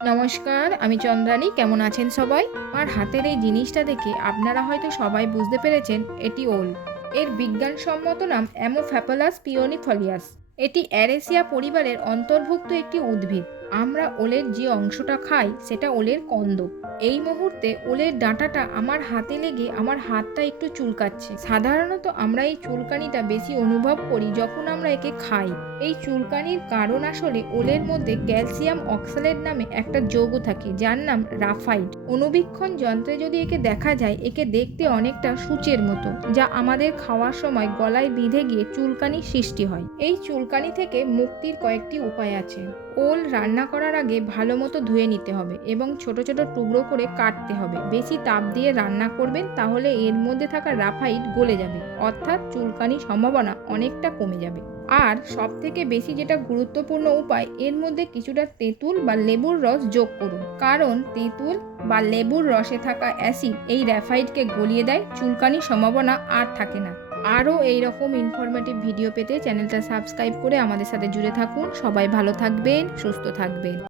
নমস্কার, আমি চন্দ্রানী। কেমন আছেন সবাই? আমার হাতের এই জিনিসটা দেখে আপনারা হয়তো সবাই বুঝতে পেরেছেন এটি ওল। এর বিজ্ঞানসম্মত নাম অ্যামোফ্যাপালাস পিওনিফলিয়াস। এটি অ্যারেসিয়া পরিবারের অন্তর্ভুক্ত একটি উদ্ভিদ। আমরা ওলের যে অংশটা খাই সেটা ওলের কন্দ। এই মুহূর্তে ওলের ডাঁটাটা আমার হাতে লেগে আমার হাতটা একটু চুলকাচ্ছে। সাধারণত আমরা এই চুলকানিটা বেশি অনুভব করি যখন আমরা একে খাই। এই চুলকানির কারণ আসলে ওলের মধ্যে ক্যালসিয়াম অক্সালেট নামে একটা যৌগ থাকে যার নাম রাফাইড। অণুবীক্ষণ যন্ত্রে যদি একে দেখা যায়, একে দেখতে অনেকটা সূচের মতো, যা আমাদের খাওয়ার সময় গলায় বিঁধে গিয়ে চুলকানির সৃষ্টি হয়। এই চুলকানি থেকে মুক্তির কয়েকটি উপায় আছে। ওল রান্না করার আগে ভালো মতো ধুয়ে নিতে হবে এবং ছোট ছোট টুকরো করে কাটতে হবে। বেশি তাপ দিয়ে রান্না করবেন, তাহলে এর মধ্যে থাকা রাফাইড গলে যাবে, অর্থাৎ চুলকানির সম্ভাবনা অনেকটা কমে যাবে। আর সব থেকে বেশি যেটা গুরুত্বপূর্ণ উপায়, এর মধ্যে কিছুটা তেঁতুল বা লেবুর রস যোগ করুন, কারণ তেঁতুল বা লেবুর রসে থাকা অ্যাসিড এই রাফাইডকে গলিয়ে দেয়, চুলকানির সম্ভাবনা আর থাকে না। আরও এইরকম ইনফরমেটিভ ভিডিও পেতে চ্যানেলটা সাবস্ক্রাইব করে আমাদের সাথে জুড়ে থাকুন। সবাই ভালো থাকবেন, সুস্থ থাকবেন।